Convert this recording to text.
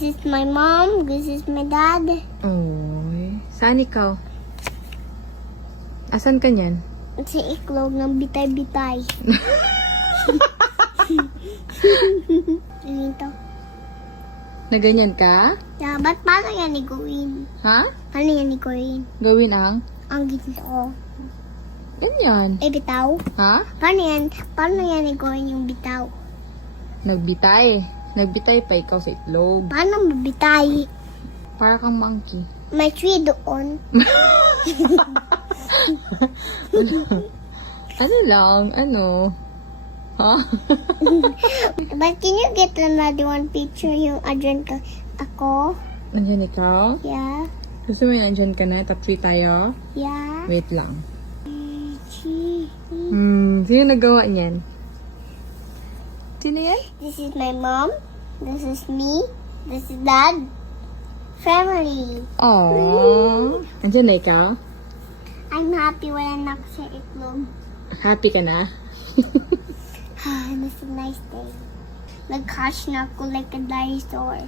This is my mom. This is my dad. Oy. Saan ikaw? Asan ka niyan? Sa iklog ng bitay-bitay. Ganito. Na ganyan ka? Dapat paano yan i-gawin? Ha? Paano yan i-gawin? Gawin ang? Ang ginto. Ganyan. Eh, bitaw? Ha? Paano yan i-gawin yung bitaw? Nagbitay. Nagbitay pa ikaw sa itlog. Paano mabitay? Para kang monkey. May tree doon. Ano lang? Ano? Ha? But can you get another one picture yung andyan ka ako? Nandyan ikaw? Yeah. Gusto mo yung nandyan ka na? Top 3 tayo? Yeah. Wait lang. Chi. Sino nagawa niyan? Sino yan? This is my mom. This is me. This is dad. Family. Aww. Nandyan na ikaw? I'm happy when I'm sa itlog. Happy ka na? This is a nice day. Nag-crash na ako like a dinosaur.